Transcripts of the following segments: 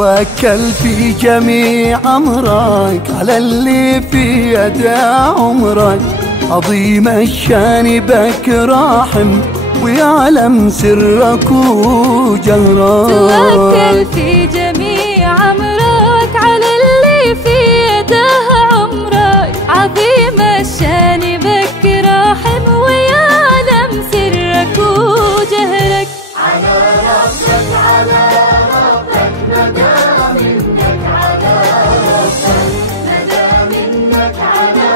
توكل في جميع أمرك على اللي في يده عمرك، عظيم الشان بك راحم ويعلم سرك وجهرك. توكل في جميع أمرك على اللي في يده عمرك، عظيم الشان بك راحم ويعلم سرك وجهرك. على ربك على ربك مدى منك على ربك، مدى منك على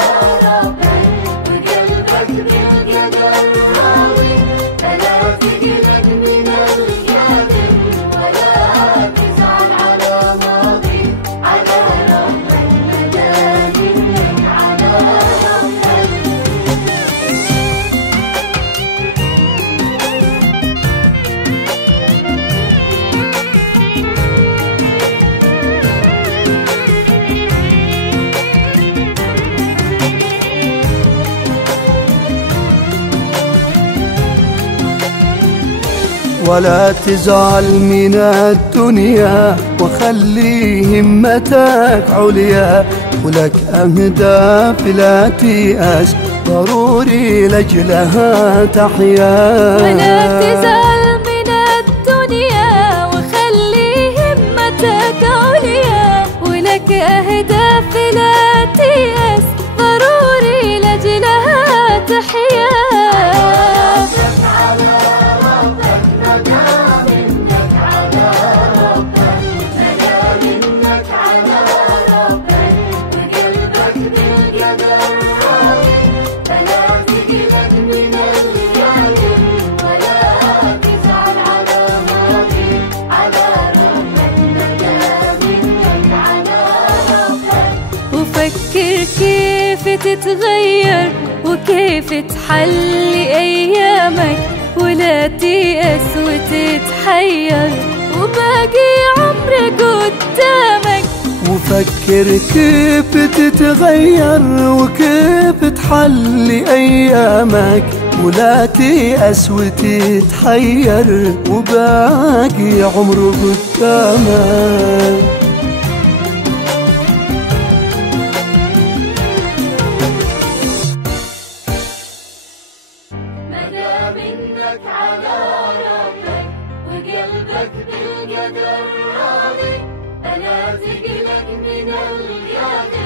ربك، وقلبك بالقدر راضي، فلا تقلق من القادم ولا تزعل على ماضي. على ربك مدى منك على ربك. ولا تزعل من الدنيا وخلي همتك عليا، ولك أهداف لا تيأس ضروري لأجلها تحيا. ولا تزعل من الدنيا وخلي همتك عليا، ولك أهداف لا تيأس ضروري لأجلها تحيا. وفكر كيف تتغير وكيف تحلي أيامك، ولا تيأس وتتحير وباقي عمرك قدامك. وفكر كيف تتغير وكيف تحلي أيامك، ولا تيأس وتتحير وباقي عمرك قدامك. منك على ربك وقلبك بالقدر راضي، فلا تقلق من القادم